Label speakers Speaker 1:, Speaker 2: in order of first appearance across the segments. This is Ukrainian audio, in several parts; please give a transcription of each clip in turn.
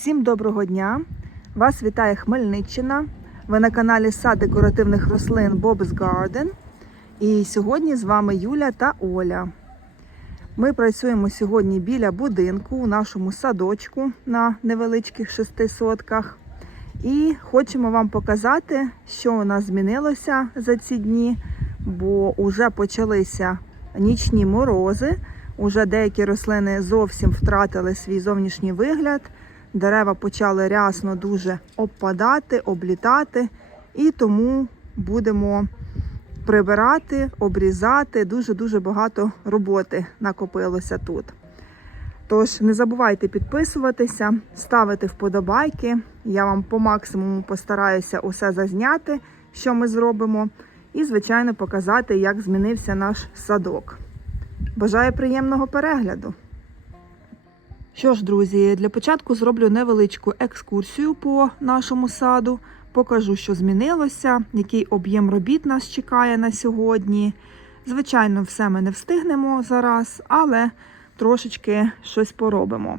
Speaker 1: Усім доброго дня! Вас вітає Хмельниччина. Ви на каналі Сад декоративних рослин Bob's Garden. І сьогодні з вами Юля та Оля. Ми працюємо сьогодні біля будинку у нашому садочку на невеличких шести сотках. І хочемо вам показати, що у нас змінилося за ці дні, бо вже почалися нічні морози. Уже деякі рослини зовсім втратили свій зовнішній вигляд. Дерева почали рясно дуже обпадати, облітати, і тому будемо прибирати, обрізати. Дуже-дуже багато роботи накопилося тут. Тож не забувайте підписуватися, ставити вподобайки. Я вам по максимуму постараюся усе зазняти, що ми зробимо, і, звичайно, показати, як змінився наш садок. Бажаю приємного перегляду! Що ж, друзі, для початку зроблю невеличку екскурсію по нашому саду. Покажу, що змінилося, який об'єм робіт нас чекає на сьогодні. Звичайно, все ми не встигнемо зараз, але трошечки щось поробимо.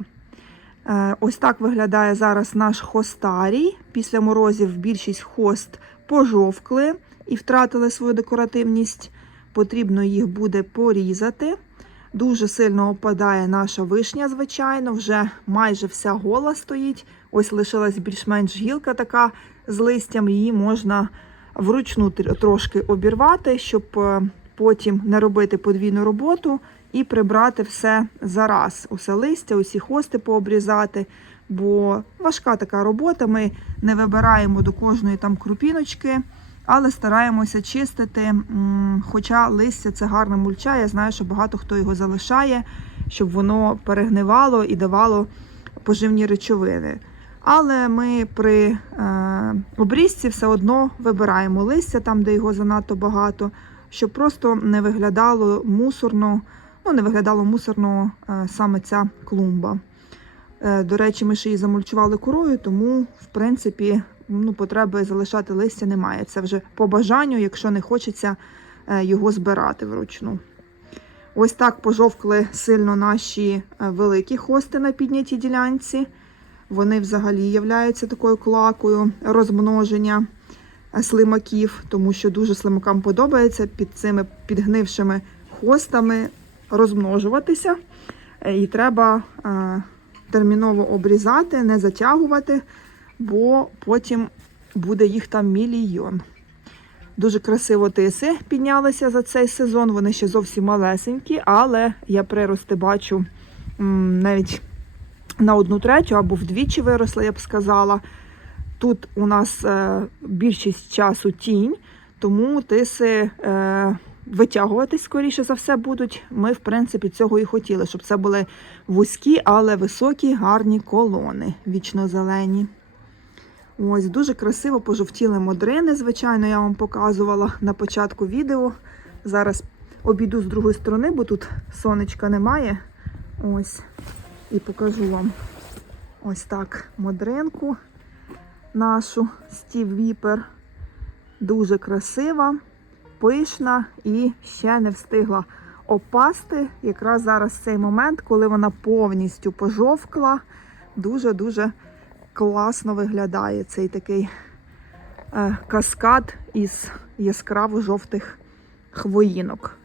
Speaker 1: Е, Ось так виглядає зараз наш хостарій. Після морозів більшість хост пожовкли і втратили свою декоративність. Потрібно їх буде порізати. Дуже сильно опадає наша вишня, звичайно, вже майже вся гола стоїть. Ось лишилась більш-менш гілка така з листям, її можна вручну трошки обірвати, щоб потім не робити подвійну роботу і прибрати все зараз. Усе листя, усі хости пообрізати. Бо важка така робота. Ми не вибираємо до кожної там крупіночки. Але стараємося чистити, хоча листя це гарна мульча. Я знаю, що багато хто його залишає, щоб воно перегнивало і давало поживні речовини. Але ми при е, обрізці все одно вибираємо листя там, де його занадто багато, щоб просто не виглядало мусорно, ну не виглядало мусорно е, саме ця клумба. Е, до речі, ми ще її замульчували корою, тому в принципі ну, потреби залишати листя немає. Це вже по бажанню, якщо не хочеться його збирати вручну. Ось так пожовкли сильно наші великі хости на піднятій ділянці. Вони взагалі являються такою клакою розмноження слимаків, тому що дуже слимакам подобається під цими підгнившими хостами розмножуватися. І треба терміново обрізати, не затягувати бо потім буде їх там мільйон. Дуже красиво тиси піднялися за цей сезон. Вони ще зовсім малесенькі, але я прирости бачу навіть на одну третю або вдвічі виросли, я б сказала. Тут у нас е, більшість часу тінь, тому тиси е, витягуватись, скоріше за все, будуть. Ми, в принципі, цього і хотіли, щоб це були вузькі, але високі, гарні колони, вічно зелені. Ось, дуже красиво пожовтіли модрини, звичайно, я вам показувала на початку відео. Зараз обійду з другої сторони, бо тут сонечка немає. Ось, і покажу вам ось так модринку нашу Стів Віпер. Дуже красива, пишна і ще не встигла опасти. Якраз зараз цей момент, коли вона повністю пожовкла, дуже-дуже класно виглядає цей такий е, каскад із яскраво жовтих хвоїнок.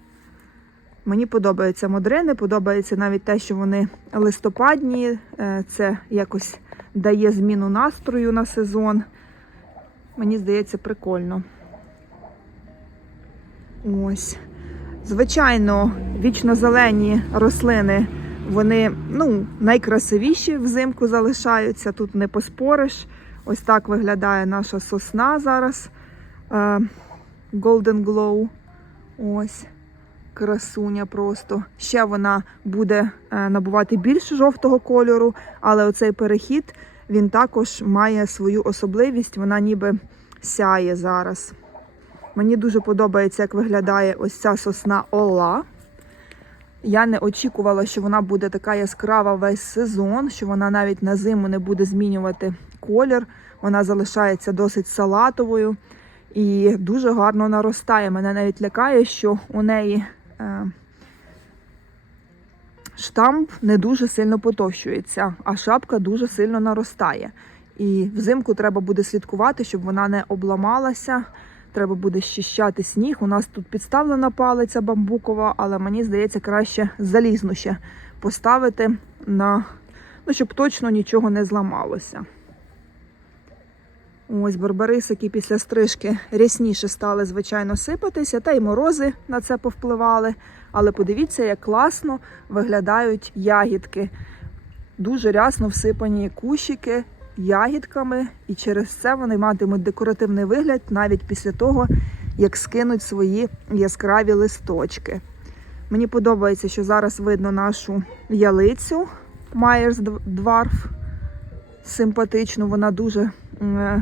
Speaker 1: Мені подобаються модрини, подобається навіть те, що вони листопадні, е, це якось дає зміну настрою на сезон. Мені здається, прикольно. Ось. Звичайно, вічно зелені рослини вони ну, найкрасивіші взимку залишаються, тут не поспориш. Ось так виглядає наша сосна зараз. Е, Golden Glow. Ось, красуня просто. Ще вона буде е, набувати більш жовтого кольору, але оцей перехід він також має свою особливість, вона ніби сяє зараз. Мені дуже подобається, як виглядає ось ця сосна Ола. Я не очікувала, що вона буде така яскрава весь сезон, що вона навіть на зиму не буде змінювати колір. Вона залишається досить салатовою і дуже гарно наростає. Мене навіть лякає, що у неї е, штамп не дуже сильно потовщується, а шапка дуже сильно наростає. І взимку треба буде слідкувати, щоб вона не обламалася. Треба буде щищати сніг. У нас тут підставлена палиця бамбукова, але мені здається, краще залізну ще поставити на ну, щоб точно нічого не зламалося. Ось барбарисики після стрижки рясніше стали, звичайно, сипатися, та й морози на це повпливали. Але подивіться, як класно виглядають ягідки. Дуже рясно всипані кущики ягідками, і через це вони матимуть декоративний вигляд навіть після того, як скинуть свої яскраві листочки. Мені подобається, що зараз видно нашу ялицю Myers Dwarf. Симпатичну, вона дуже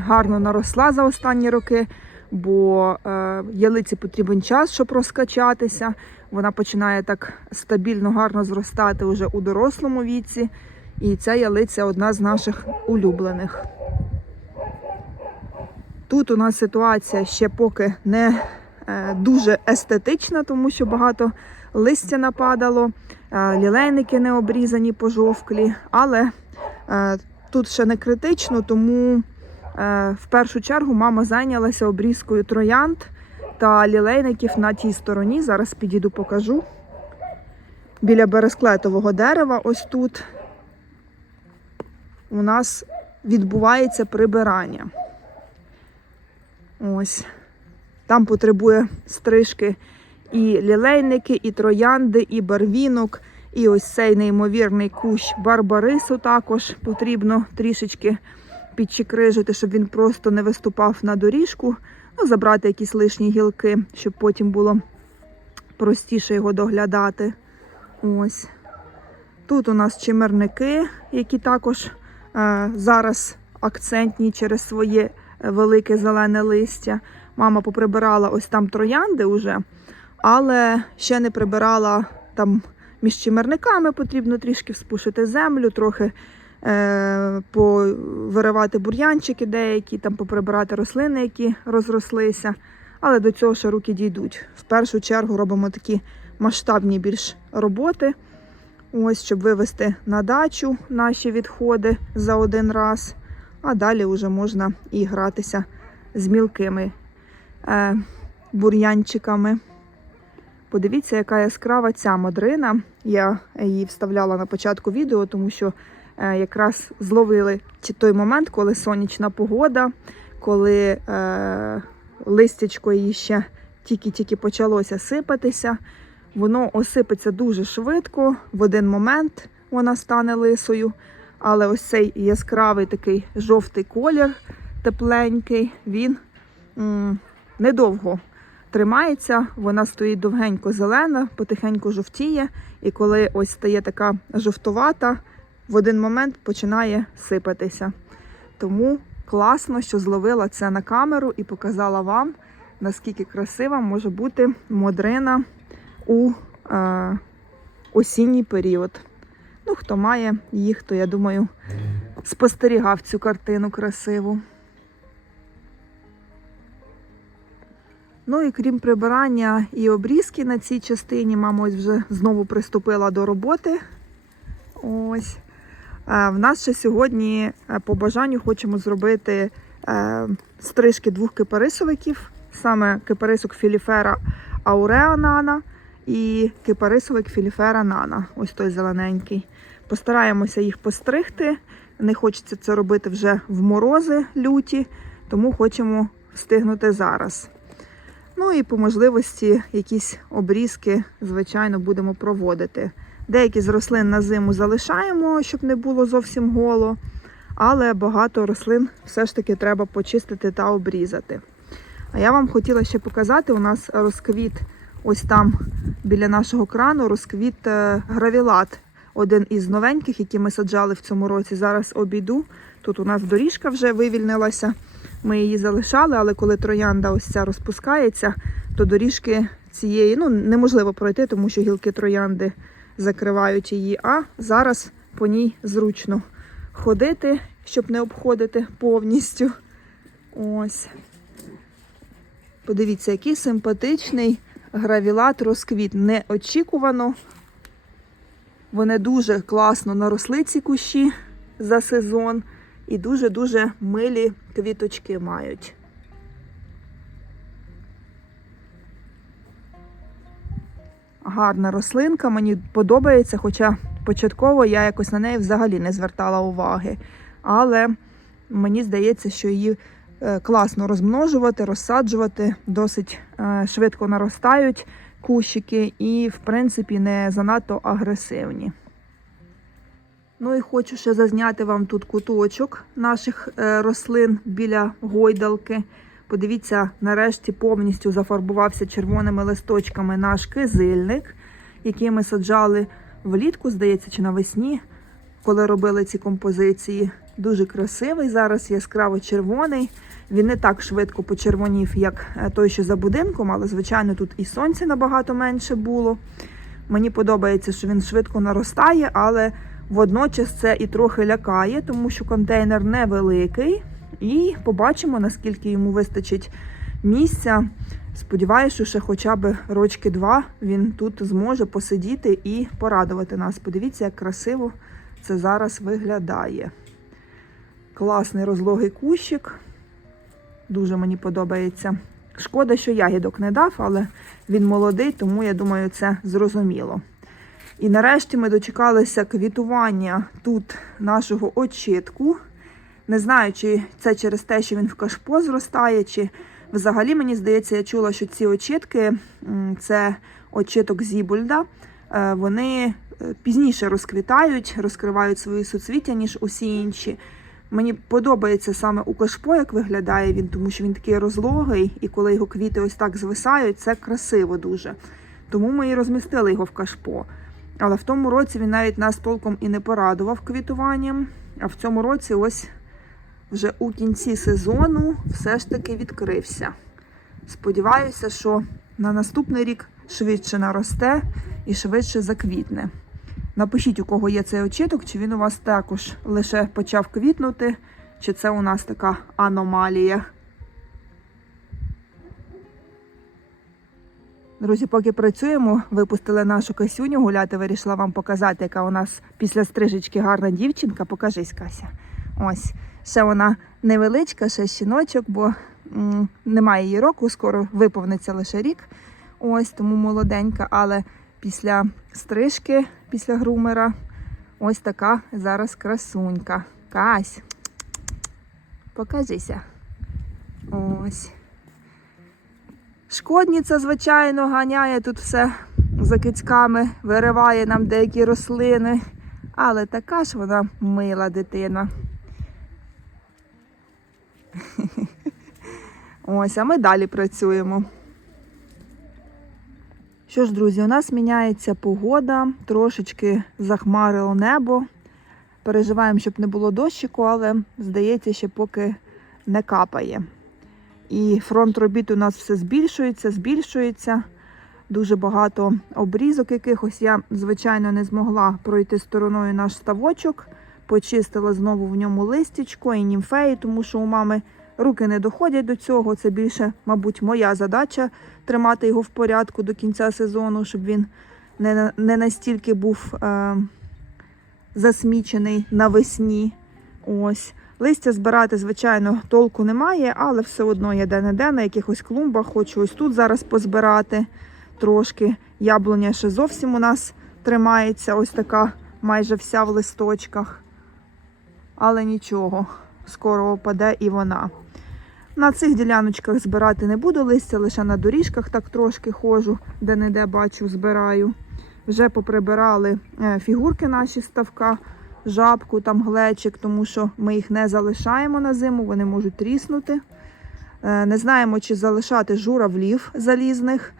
Speaker 1: гарно наросла за останні роки, бо е, ялиці потрібен час, щоб розкачатися. Вона починає так стабільно, гарно зростати вже у дорослому віці. І ця ялиця одна з наших улюблених. Тут у нас ситуація ще поки не е, дуже естетична, тому що багато листя нападало, е, лілейники не обрізані, пожовклі, але е, тут ще не критично, тому в першу чергу мама зайнялася обрізкою троянд та лілейників на тій стороні. Зараз підійду покажу. Біля бересклетового дерева, ось тут у нас відбувається прибирання. Ось. Там потребує стрижки і лілейники, і троянди, і барвінок, і ось цей неймовірний кущ барбарису також потрібно трішечки підчикрижити, щоб він просто не виступав на доріжку. Ну, забрати якісь лишні гілки, щоб потім було простіше його доглядати. Ось. Тут у нас чимерники, які також зараз акцентні через своє велике зелене листя. Мама поприбирала ось там троянди вже, але ще не прибирала там між чимерниками, потрібно трішки вспушити землю, трохи е, повиривати бур'янчики деякі, там поприбирати рослини, які розрослися. Але до цього ще руки дійдуть. В першу чергу робимо такі масштабні більш роботи. Ось, щоб вивезти на дачу наші відходи за один раз. А далі вже можна і гратися з мілкими е, бур'янчиками. Подивіться, яка яскрава ця модрина. Я її вставляла на початку відео, тому що е, якраз зловили той момент, коли сонячна погода, коли е, листячко її ще тільки-тільки почалося сипатися. Воно осипеться дуже швидко, в один момент вона стане лисою. Але ось цей яскравий такий жовтий колір, тепленький, він недовго тримається. Вона стоїть довгенько зелена, потихеньку жовтіє. І коли ось стає така жовтувата, в один момент починає сипатися. Тому класно, що зловила це на камеру і показала вам, наскільки красива може бути модрина у е, осінній період. Ну, хто має їх, то я думаю, спостерігав цю картину красиву. Ну і крім прибирання і обрізки на цій частині, мама ось вже знову приступила до роботи. Ось. Е, В нас ще сьогодні е, по бажанню хочемо зробити е, стрижки двох кипарисовиків, саме кипарисок Філіфера Ауреа Нана і кипарисовик Філіфера Нана, ось той зелененький. Постараємося їх постригти. Не хочеться це робити вже в морози люті, тому хочемо встигнути зараз. Ну і по можливості якісь обрізки, звичайно, будемо проводити. Деякі з рослин на зиму залишаємо, щоб не було зовсім голо, але багато рослин все ж таки треба почистити та обрізати. А я вам хотіла ще показати, у нас розквіт ось там біля нашого крану, розквіт е, гравілат. Один із новеньких, які ми саджали в цьому році. Зараз обійду. Тут у нас доріжка вже вивільнилася. Ми її залишали, але коли троянда ось ця розпускається, то доріжки цієї ну, неможливо пройти, тому що гілки троянди закривають її. А зараз по ній зручно ходити, щоб не обходити повністю. Ось. Подивіться, який симпатичний гравілат розквіт. Неочікувано. Вони дуже класно наросли ці кущі за сезон і дуже-дуже милі квіточки мають. Гарна рослинка, мені подобається, хоча початково я якось на неї взагалі не звертала уваги. Але мені здається, що її класно розмножувати, розсаджувати, досить е, швидко наростають кущики і, в принципі, не занадто агресивні. Ну і хочу ще зазняти вам тут куточок наших е, рослин біля гойдалки. Подивіться, нарешті повністю зафарбувався червоними листочками наш кизильник, який ми саджали влітку, здається, чи навесні, коли робили ці композиції. Дуже красивий, зараз яскраво червоний. Він не так швидко почервонів, як е, той, що за будинком, але, звичайно, тут і сонця набагато менше було. Мені подобається, що він швидко наростає, але водночас це і трохи лякає, тому що контейнер невеликий. І побачимо, наскільки йому вистачить місця. Сподіваюся, що ще хоча б рочки два він тут зможе посидіти і порадувати нас. Подивіться, як красиво це зараз виглядає. Класний розлогий кущик. Дуже мені подобається. Шкода, що ягідок не дав, але він молодий, тому я думаю, це зрозуміло. І нарешті ми дочекалися квітування тут нашого очітку. Не знаю, чи це через те, що він в кашпо зростає, чи взагалі мені здається, я чула, що ці очітки це очіток Зібульда. е, Вони е, пізніше розквітають, розкривають свої суцвіття, ніж усі інші. Мені подобається саме у кашпо, як виглядає він, тому що він такий розлогий, і коли його квіти ось так звисають, це красиво дуже. Тому ми і розмістили його в кашпо. Але в тому році він навіть нас толком і не порадував квітуванням. А в цьому році ось вже у кінці сезону все ж таки відкрився. Сподіваюся, що на наступний рік швидше наросте і швидше заквітне. Напишіть, у кого є цей очіток, чи він у вас також лише почав квітнути, чи це у нас така аномалія. Друзі, поки працюємо, випустили нашу Касюню гуляти. Вирішила вам показати, яка у нас після стрижечки гарна дівчинка. Покажись, Кася. Ось. Ще вона невеличка, ще щіночок, бо немає її року, скоро виповниться лише рік. Ось тому молоденька, але після стрижки, після грумера, ось така зараз красунька. Кась. Покажися. Ось. Шкодниця, звичайно, ганяє тут все за кицьками, вириває нам деякі рослини. Але така ж вона мила дитина. Ось, а ми далі працюємо. Що ж, друзі, у нас міняється погода, трошечки захмарило небо. Переживаємо, щоб не було дощику, але здається, ще поки не капає. І фронт робіт у нас все збільшується, збільшується. Дуже багато обрізок якихось. Я, звичайно, не змогла пройти стороною наш ставочок. Почистила знову в ньому листячко і німфеї, тому що у мами руки не доходять до цього. Це більше, мабуть, моя задача тримати його в порядку до кінця сезону, щоб він не, не настільки був е, засмічений навесні. Ось. Листя збирати, звичайно, толку немає, але все одно я де-не-де на якихось клумбах. Хочу ось тут зараз позбирати трошки. Яблуня ще зовсім у нас тримається, ось така майже вся в листочках. Але нічого, скоро опаде і вона. На цих діляночках збирати не буду листя, лише на доріжках так трошки ходжу, де-не-де бачу, збираю. Вже поприбирали е, фігурки наші ставка, жабку, там глечик, тому що ми їх не залишаємо на зиму, вони можуть тріснути. Е, Не знаємо, чи залишати журавлів залізних.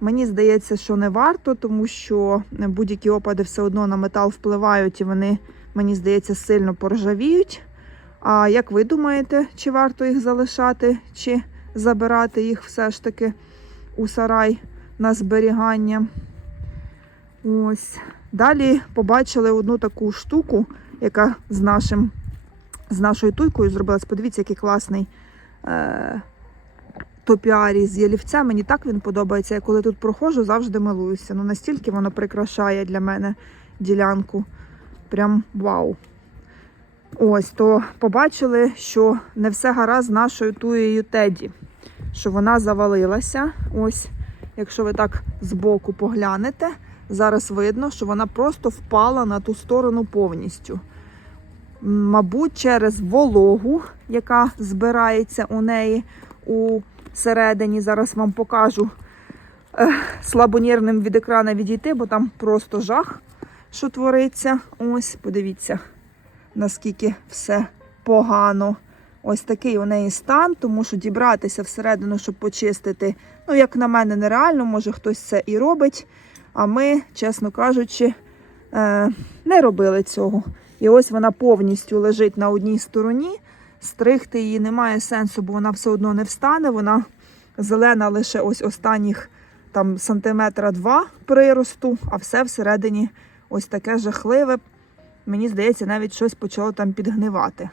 Speaker 1: Мені здається, що не варто, тому що будь-які опади все одно на метал впливають і вони, мені здається, сильно поржавіють. А як ви думаєте, чи варто їх залишати, чи забирати їх все ж таки у сарай на зберігання? Ось. Далі побачили одну таку штуку, яка з нашим, з нашою туйкою зробилась. Подивіться, який класний е, топіарій з ялівця. Мені так він подобається. Я коли тут проходжу, завжди милуюся. Ну настільки воно прикрашає для мене ділянку. Прям вау. Ось, то побачили, що не все гаразд нашою туєю Теді, що вона завалилася. Ось, якщо ви так збоку поглянете, зараз видно, що вона просто впала на ту сторону повністю. Мабуть, через вологу, яка збирається у неї у середині. Зараз вам покажу слабонірним від екрана відійти, бо там просто жах, що твориться. Ось, подивіться наскільки все погано. Ось такий у неї стан, тому що дібратися всередину, щоб почистити, ну, як на мене, нереально, може хтось це і робить. А ми, чесно кажучи, е, не робили цього. І ось вона повністю лежить на одній стороні. Стригти її немає сенсу, бо вона все одно не встане. Вона зелена лише ось останніх там сантиметра два приросту, а все всередині ось таке жахливе, мені здається, навіть щось почало там підгнивати.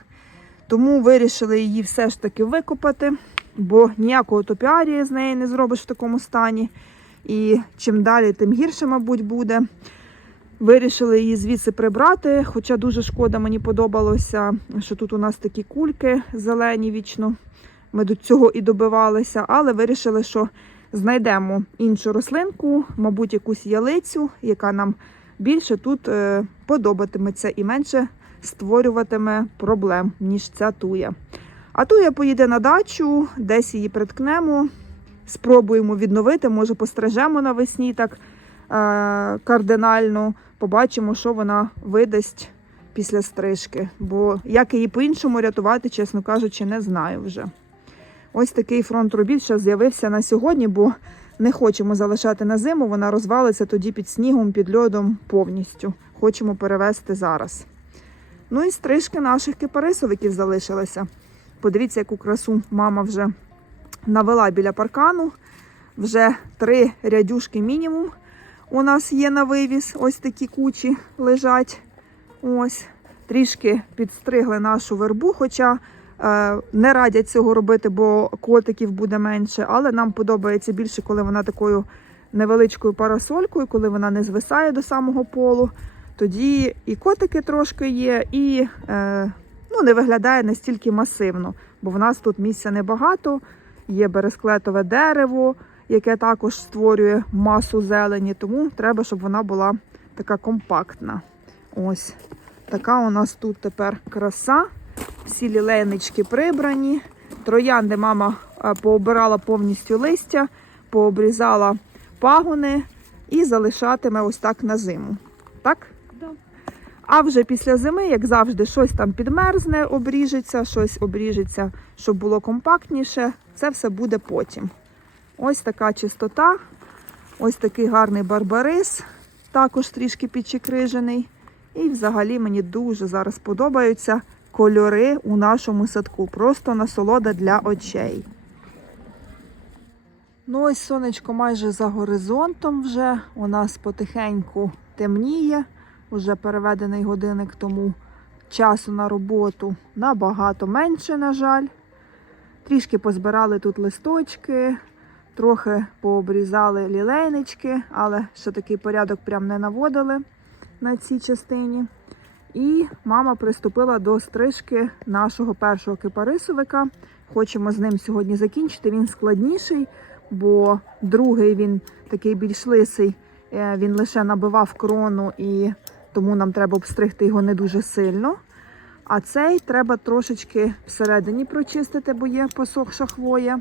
Speaker 1: Тому вирішили її все ж таки викопати, бо ніякого топіарії з неї не зробиш в такому стані. І чим далі, тим гірше, мабуть, буде. Вирішили її звідси прибрати, хоча дуже шкода, мені подобалося, що тут у нас такі кульки зелені вічно. Ми до цього і добивалися, але вирішили, що знайдемо іншу рослинку, мабуть, якусь ялицю, яка нам більше тут е, подобатиметься і менше створюватиме проблем, ніж ця туя. А туя поїде на дачу, десь її приткнемо, спробуємо відновити, може пострижемо навесні так е, кардинально, побачимо, що вона видасть після стрижки. Бо як її по-іншому рятувати, чесно кажучи, не знаю вже. Ось такий фронт робіт ще з'явився на сьогодні, бо не хочемо залишати на зиму, вона розвалиться тоді під снігом, під льодом повністю. Хочемо перевезти зараз. Ну і стрижки наших кипарисовиків залишилися. Подивіться, яку красу мама вже навела біля паркану. Вже три рядюшки мінімум у нас є на вивіз. Ось такі кучі лежать. Ось. Трішки підстригли нашу вербу, хоча не радять цього робити, бо котиків буде менше. Але нам подобається більше, коли вона такою невеличкою парасолькою, коли вона не звисає до самого полу. Тоді і котики трошки є, і е, ну, не виглядає настільки масивно, бо в нас тут місця небагато, є бересклетове дерево, яке також створює масу зелені, тому треба, щоб вона була така компактна. Ось така у нас тут тепер краса. Всі лілейнички прибрані. Троянди мама пообирала повністю листя, пообрізала пагони і залишатиме ось так на зиму. Так? А вже після зими, як завжди, щось там підмерзне, обріжеться, щось обріжеться, щоб було компактніше. Це все буде потім. Ось така чистота, ось такий гарний барбарис, також трішки підчекрижений. І взагалі мені дуже зараз подобаються кольори у нашому садку. Просто насолода для очей. Ну ось сонечко майже за горизонтом вже. У нас потихеньку темніє. Уже переведений годинник, тому часу на роботу набагато менше, на жаль. Трішки позбирали тут листочки, трохи пообрізали лілейнички, але ще такий порядок прям не наводили на цій частині. І мама приступила до стрижки нашого першого кипарисовика. Хочемо з ним сьогодні закінчити. Він складніший, бо другий він такий більш лисий, е, він лише набивав крону і тому нам треба обстригти його не дуже сильно. А цей треба трошечки всередині прочистити, бо є посохша хвоя.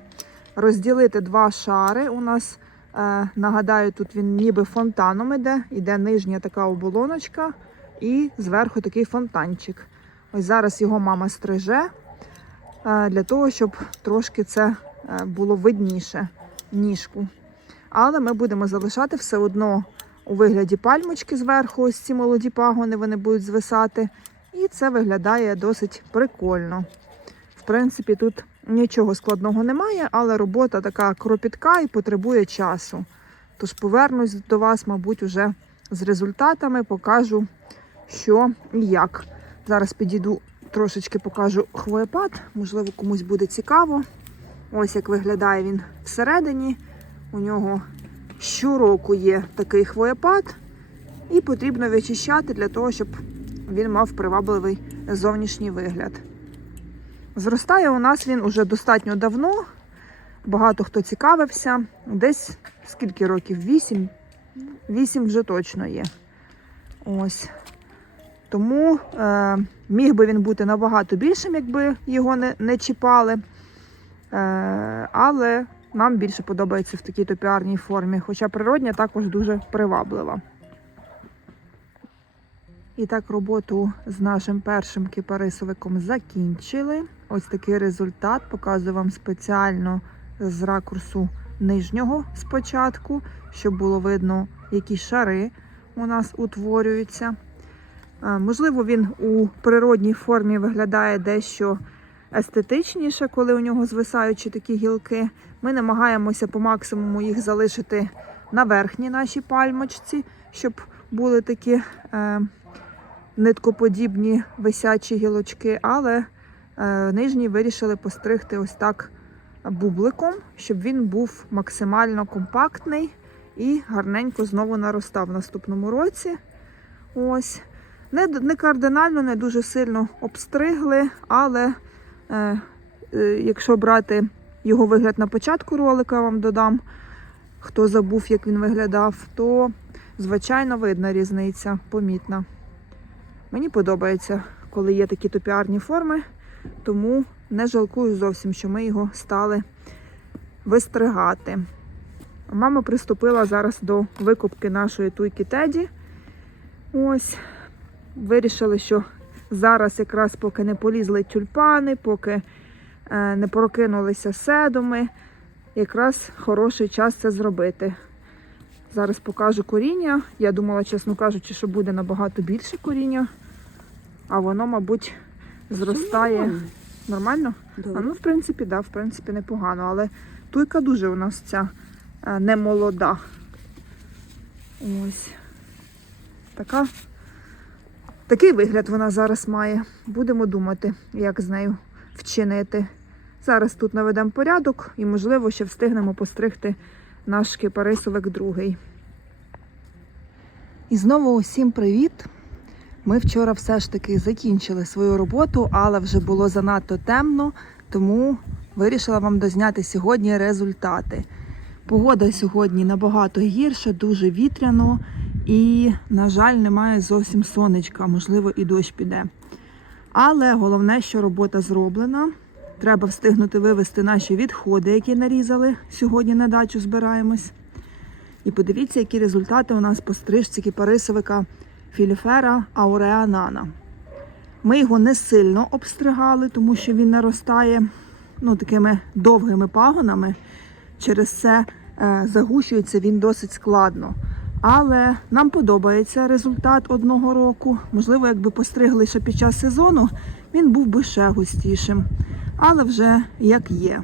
Speaker 1: Розділити два шари. У нас, е, нагадаю, тут він ніби фонтаном іде. Іде нижня така оболоночка і зверху такий фонтанчик. Ось зараз його мама стриже е, для того, щоб трошки це е, було видніше ніжку. Але ми будемо залишати все одно у вигляді пальмочки зверху, ось ці молоді пагони вони будуть звисати. І це виглядає досить прикольно. В принципі, тут нічого складного немає, але робота така кропітка і потребує часу. Тож повернусь до вас, мабуть, уже з результатами, покажу, що і як. Зараз підійду трошечки покажу хвоєпад, можливо, комусь буде цікаво. Ось як виглядає він всередині. У нього щороку є такий хвоєпад. І потрібно вичищати для того, щоб він мав привабливий зовнішній вигляд. Зростає у нас він уже достатньо давно. Багато хто цікавився. Десь скільки років? Вісім? Вісім вже точно є. Ось. Тому е, міг би він бути набагато більшим, якби його не, не чіпали. Е, але нам більше подобається в такій топіарній формі, хоча природня також дуже приваблива. І так, роботу з нашим першим кипарисовиком закінчили. Ось такий результат. Показую вам спеціально з ракурсу нижнього спочатку, щоб було видно, які шари у нас утворюються. Можливо, він у природній формі виглядає дещо естетичніше, коли у нього звисаючі такі гілки. Ми намагаємося по максимуму їх залишити на верхній нашій пальмочці, щоб були такі е, ниткоподібні висячі гілочки, але е, нижній вирішили постригти ось так бубликом, щоб він був максимально компактний і гарненько знову наростав в наступному році. Ось. Не, не кардинально, не дуже сильно обстригли, але е, е, якщо брати його вигляд на початку ролика, вам додам, хто забув, як він виглядав, то звичайно видна різниця, помітна. Мені подобається, коли є такі топіарні форми, тому не жалкую зовсім, що ми його стали вистригати. Мама приступила зараз до викупки нашої туйки Теді. Ось, вирішили, що зараз, якраз поки не полізли тюльпани, поки е, не прокинулися седуми, якраз хороший час це зробити. Зараз покажу коріння. Я думала, чесно кажучи, що буде набагато більше коріння, а воно, мабуть, зростає. Нормально? А, ну, в принципі, да, в принципі, непогано, але туйка дуже у нас ця е, не молода. Ось. Така. Такий вигляд вона зараз має. Будемо думати, як з нею вчинити. Зараз тут наведемо порядок і, можливо, ще встигнемо постригти наш кипарисовик другий. І знову усім привіт! Ми вчора все ж таки закінчили свою роботу, але вже було занадто темно, тому вирішила вам дозняти сьогодні результати. Погода сьогодні набагато гірша, дуже вітряно і, на жаль, немає зовсім сонечка, можливо, і дощ піде. Але головне, що робота зроблена. Треба встигнути вивезти наші відходи, які нарізали. Сьогодні на дачу збираємось. І подивіться, які результати у нас по стрижці кіпарисовика філіфера ауреанана. Ми його не сильно обстригали, тому що він наростає ну, такими довгими пагонами. Через це е, загущується він досить складно. Але нам подобається результат одного року. Можливо, якби постригли ще під час сезону, він був би ще густішим. Але вже як є.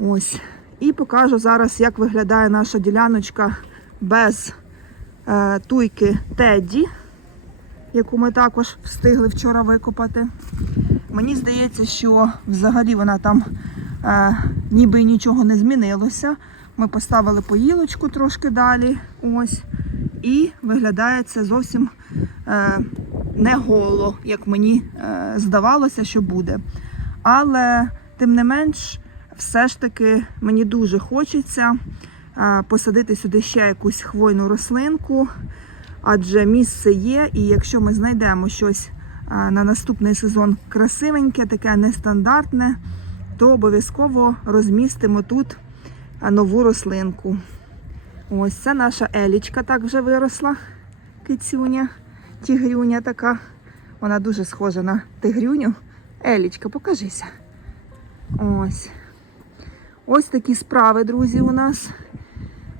Speaker 1: Ось. І покажу зараз, як виглядає наша діляночка без е, туйки Тедді, яку ми також встигли вчора викопати. Мені здається, що взагалі вона там е, ніби нічого не змінилося. Ми поставили поїлочку трошки далі. Ось. І виглядає це зовсім е, не голо, як мені е, здавалося, що буде. Але тим не менш, все ж таки мені дуже хочеться е, посадити сюди ще якусь хвойну рослинку, адже місце є, і якщо ми знайдемо щось е, на наступний сезон красивеньке, таке нестандартне, то обов'язково розмістимо тут нову рослинку. Ось це наша елічка так вже виросла. Кицюня, тігрюня така. Вона дуже схожа на тигрюню. Елічка, покажися. Ось. Ось такі справи, друзі, у нас.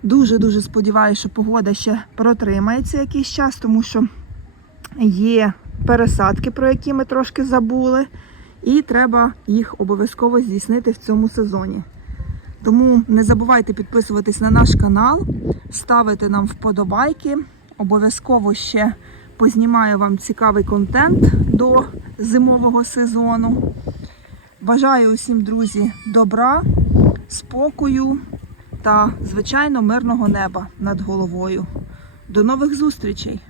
Speaker 1: Дуже-дуже сподіваюся, що погода ще протримається якийсь час, тому що є пересадки, про які ми трошки забули, і треба їх обов'язково здійснити в цьому сезоні. Тому не забувайте підписуватись на наш канал, ставити нам вподобайки. Обов'язково ще познімаю вам цікавий контент до зимового сезону. Бажаю усім, друзі, добра, спокою та, звичайно, мирного неба над головою. До нових зустрічей!